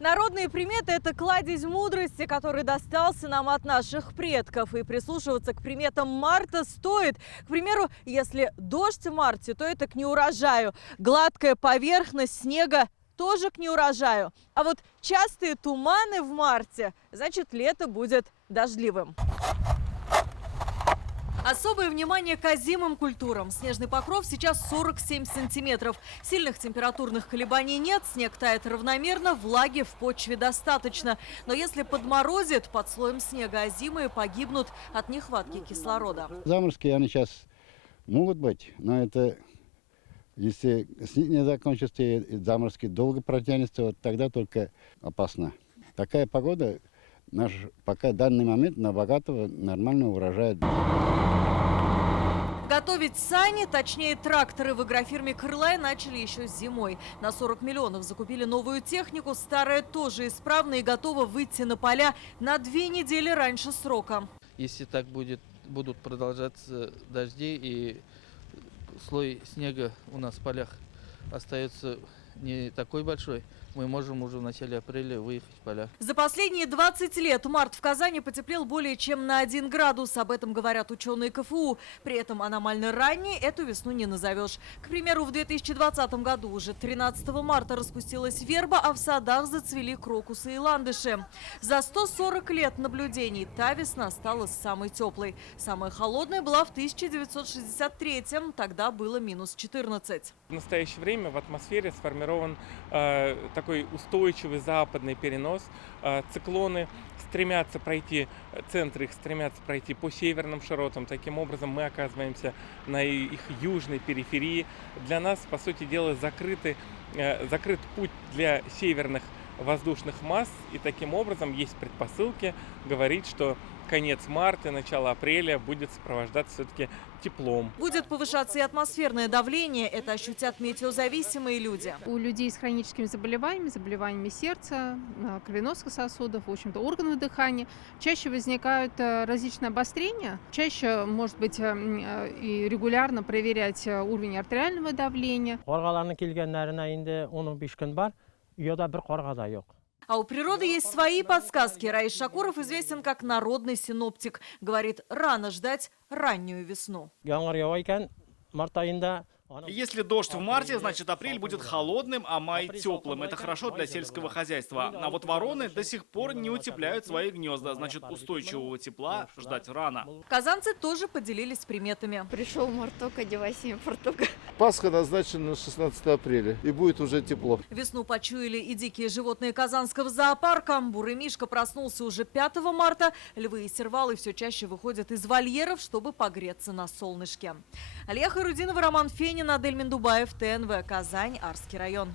Народные приметы – это кладезь мудрости, который достался нам от наших предков. И прислушиваться к приметам марта стоит. К примеру, если дождь в марте, то это к неурожаю. Гладкая поверхность снега тоже к неурожаю. А вот частые туманы в марте, значит, лето будет дождливым. Особое внимание к озимым культурам. Снежный покров сейчас 47 сантиметров. Сильных температурных колебаний нет, снег тает равномерно, влаги в почве достаточно. Но если подморозит, под слоем снега озимые погибнут от нехватки кислорода. Заморозки они сейчас могут быть, но это если снег не закончится и заморозки долго протянется, вот тогда только опасно. Такая погода наш пока в данный момент на богатого нормального урожая. Готовить сани, точнее тракторы в агрофирме «Крылай» начали еще зимой. На 40 миллионов закупили новую технику, старая тоже исправна и готова выйти на поля на 2 недели раньше срока. Если так будут продолжаться дожди и слой снега у нас в полях остается не такой большой, мы можем уже в начале апреля выехать в поля. За последние 20 лет март в Казани потеплел более чем на 1 градус. Об этом говорят ученые КФУ. При этом аномально ранней эту весну не назовешь. К примеру, в 2020 году уже 13 марта распустилась верба, а в садах зацвели крокусы и ландыши. За 140 лет наблюдений та весна стала самой теплой. Самая холодная была в 1963-м, тогда было минус 14. В настоящее время в атмосфере сформирован такой устойчивый западный перенос. Циклоны стремятся пройти, центры их стремятся пройти по северным широтам. Таким образом мы оказываемся на их южной периферии. Для нас, по сути дела, закрыт путь для северных воздушных масс. И таким образом есть предпосылки говорить, что конец марта, начало апреля будет сопровождаться все-таки теплом. Будет повышаться и атмосферное давление. Это ощутят метеозависимые люди. У людей с хроническими заболеваниями сердца, кровеносных сосудов, в общем-то, органов дыхания, чаще возникают различные обострения. Чаще, может быть, и регулярно проверять уровень артериального давления. А у природы есть свои подсказки. Раис Шакуров известен как народный синоптик. Говорит, рано ждать раннюю весну. Если дождь в марте, значит апрель будет холодным, а май теплым. Это хорошо для сельского хозяйства. А вот вороны до сих пор не утепляют свои гнезда. Значит, устойчивого тепла ждать рано. Казанцы тоже поделились приметами. Пришел марток, одевайся, фартук. Пасха назначена на 16 апреля, и будет уже тепло. Весну почуяли и дикие животные Казанского зоопарка. Бурый мишка проснулся уже 5 марта. Львы и сервалы все чаще выходят из вольеров, чтобы погреться на солнышке. Алия Хайрудинова, Роман Фенин, Адель Миндубаев, ТНВ, Казань, Арский район.